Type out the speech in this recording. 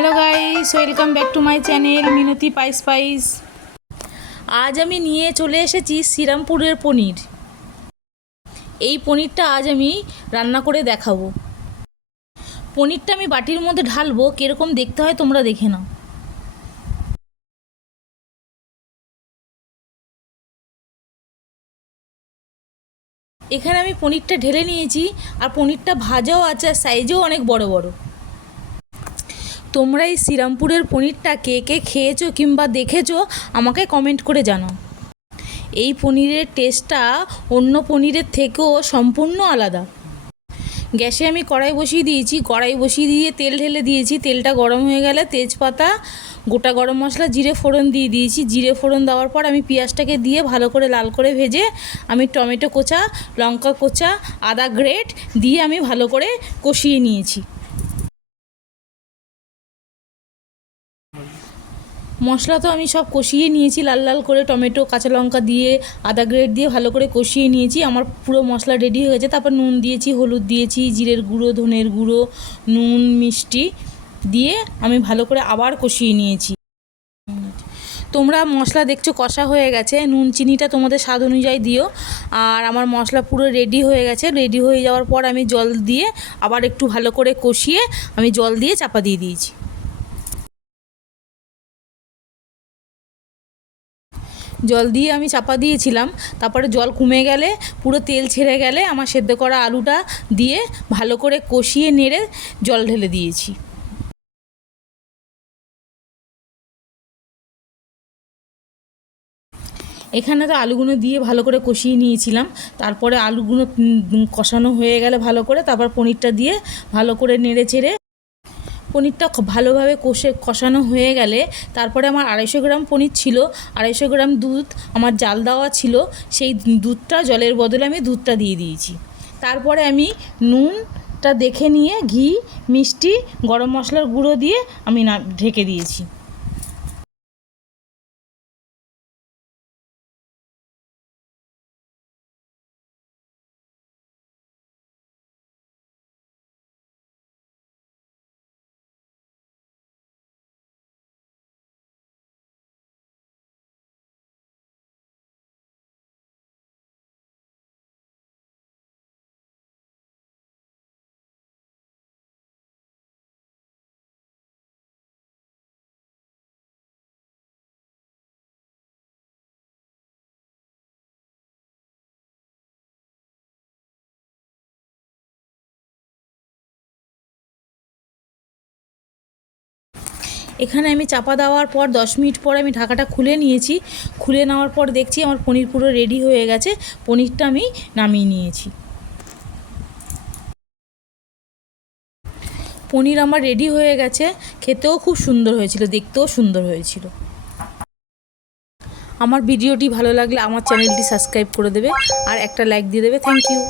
Hello guys, welcome back to my channel Minati spice. আজ আমি নিয়ে চলে এসেছি শ্রীরামপুরের পনির। এই পনিরটা আজ আমি রান্না করে দেখাবো। পনিরটা আমি বাটির মধ্যে ঢালবো, কীরকম দেখতে হয় তোমরা দেখে নাও। এখানে আমি পনিরটা ঢেলে নিয়েছি, আর পনিরটা ভাজাও আছে, আর সাইজেও অনেক বড় বড়। তোমরা এই শ্রীরামপুরের পনিরটা কে কে খেয়েছো কিংবা দেখেছো আমাকে কমেন্ট করে জানাও। এই পনিরের টেস্টটা অন্য পনিরের থেকেও সম্পূর্ণ আলাদা। গ্যাসে আমি কড়াই বসিয়ে দিয়েছি, কড়াই বসিয়ে দিয়ে তেল ঢেলে দিয়েছি। তেলটা গরম হয়ে গেলে তেজপাতা, গোটা গরম মশলা, জিরে ফোড়ন দিয়ে দিয়েছি। জিরে ফোড়ন দেওয়ার পর আমি পেঁয়াজটাকে দিয়ে ভালো করে লাল করে ভেজে আমি টমেটো কোচা, লঙ্কা কোচা, আদা গ্রেট দিয়ে আমি ভালো করে কষিয়ে নিয়েছি। মশলা তো আমি সব কষিয়ে নিয়েছি লাল লাল করে, টমেটো, কাঁচা লঙ্কা দিয়ে, আদা গ্রেট দিয়ে ভালো করে কষিয়ে নিয়েছি। আমার পুরো মশলা রেডি হয়ে গেছে। তারপর নুন দিয়েছি, হলুদ দিয়েছি, জিরের গুঁড়ো, ধনের গুঁড়ো, নুন, মিষ্টি দিয়ে আমি ভালো করে আবার কষিয়ে নিয়েছি। তোমরা মশলা দেখছো কষা হয়ে গেছে, নুন চিনিটা তোমাদের স্বাদ অনুযায়ী দিও। আর আমার মশলা পুরো রেডি হয়ে গেছে। রেডি হয়ে যাওয়ার পর আমি জল দিয়ে আবার একটু ভালো করে কষিয়ে আমি জল দিয়ে চাপা দিয়ে দিয়েছি। জল দিয়ে আমি চাপা দিয়েছিলাম। তারপরে জল কমে গেলে, পুরো তেল ছেড়ে গেলে আমার সেদ্ধ করা আলুটা দিয়ে ভালো করে কষিয়ে নেড়ে জল ঢেলে দিয়েছি। এখানে তো আলুগুলো দিয়ে ভালো করে কষিয়ে নিয়েছিলাম। তারপরে আলুগুলো কষানো হয়ে গেলে ভালো করে, তারপর পনিরটা দিয়ে ভালো করে নেড়ে চেড়ে পনিরটা ভালোভাবে কষানো হয়ে গেলে, তারপরে আমার 250 গ্রাম পনির ছিল, 250 গ্রাম দুধ আমার জাল দেওয়া ছিল। সেই দুধটা, জলের বদলে আমি দুধটা দিয়ে দিয়েছি। তারপরে আমি নুনটা দেখে নিয়ে ঘি, মিষ্টি, গরম মশলার গুঁড়ো দিয়ে আমি ঢেকে দিয়েছি। এখানে আমি চাপা দেওয়ার পর 10 মিনিট পর আমি ঢাকাটা খুলে নিয়েছি। খুলে নেওয়ার পর দেখছি আমার পনির পুরো রেডি হয়ে গেছে। পনিরটা আমি নামিয়ে নিয়েছি। পনির আমার রেডি হয়ে গেছে। খেতেও খুব সুন্দর হয়েছিল, দেখতেও সুন্দর হয়েছিল। আমার ভিডিওটি ভালো লাগলে আমার চ্যানেলটি সাবস্ক্রাইব করে দেবে আর একটা লাইক দিয়ে দেবে। Thank you.